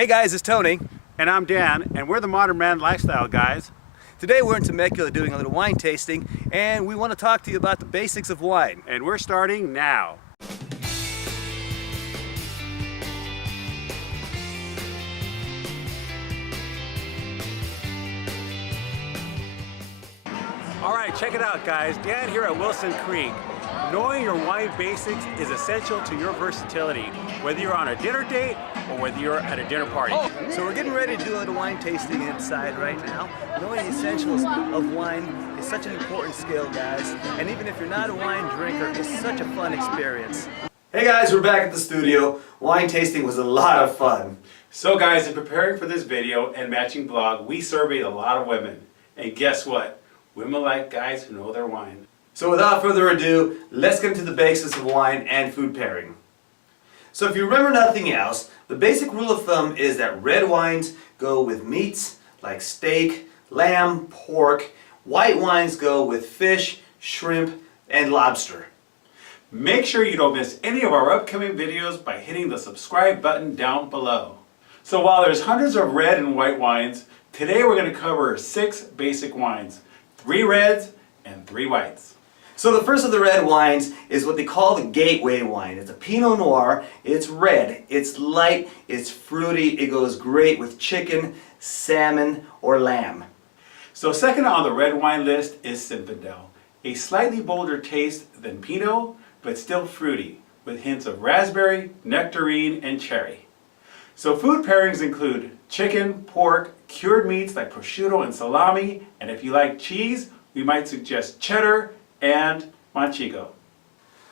Hey guys, it's Tony. And I'm Dan, and we're the Modern Man Lifestyle Guys. Today we're in Temecula doing a little wine tasting, and we want to talk to you about the basics of wine. And we're starting now. All right, check it out, guys. Dan here at Wilson Creek. Knowing your wine basics is essential to your versatility, whether you're on a dinner date or whether you're at a dinner party. So we're getting ready to do a little wine tasting inside right now. Knowing the essentials of wine is such an important skill, guys. And even if you're not a wine drinker, it's such a fun experience. Hey guys, we're back at the studio. Wine tasting was a lot of fun. So guys, in preparing for this video and matching blog, we surveyed a lot of women. And guess what? Women like guys who know their wine. So without further ado, let's get into the basics of wine and food pairing. So if you remember nothing else, the basic rule of thumb is that red wines go with meats like steak, lamb, pork. White wines go with fish, shrimp, and lobster. Make sure you don't miss any of our upcoming videos by hitting the subscribe button down below. So while there's hundreds of red and white wines, today we're going to cover 6 basic wines, 3 reds and 3 whites. So the first of the red wines is what they call the gateway wine. It's a Pinot Noir. It's red, it's light, it's fruity, it goes great with chicken, salmon, or lamb. So second on the red wine list is Zinfandel, a slightly bolder taste than Pinot, but still fruity, with hints of raspberry, nectarine, and cherry. So food pairings include chicken, pork, cured meats like prosciutto and salami, and if you like cheese, we might suggest cheddar and manchego.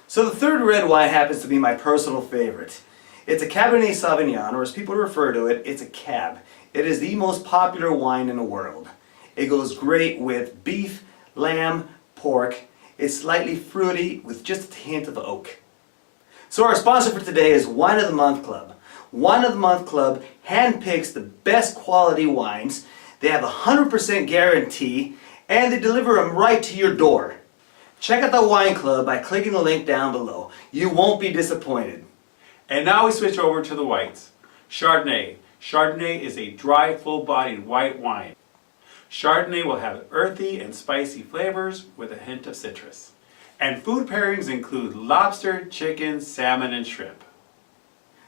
So the third red wine happens to be my personal favorite. It's a Cabernet Sauvignon, or as people refer to it, it's a Cab. It is the most popular wine in the world. It goes great with beef, lamb, pork. It's slightly fruity with just a hint of oak. So our sponsor for today is Wine of the Month Club. Wine of the Month Club handpicks the best quality wines. They have a 100% guarantee and they deliver them right to your door. Check out the Wine Club by clicking the link down below. You won't be disappointed. And now we switch over to the whites. Chardonnay. Chardonnay is a dry, full-bodied white wine. Chardonnay will have earthy and spicy flavors with a hint of citrus. And food pairings include lobster, chicken, salmon, and shrimp.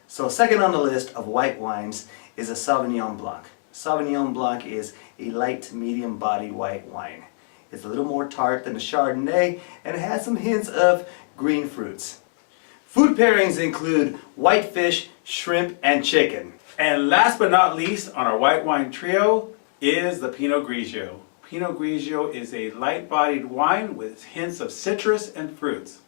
So second on the list of white wines is a Sauvignon Blanc. Sauvignon Blanc is a light to medium bodied white wine. It's a little more tart than the Chardonnay and it has some hints of green fruits. Food pairings include white fish, shrimp, and chicken. And last but not least on our white wine trio is the Pinot Grigio. Pinot Grigio is a light-bodied wine with hints of citrus and fruits.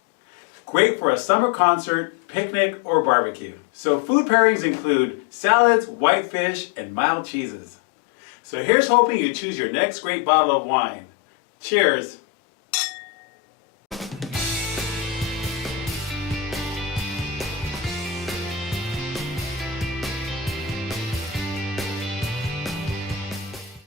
Great for a summer concert, picnic, or barbecue. So food pairings include salads, white fish, and mild cheeses. So here's hoping you choose your next great bottle of wine. Cheers!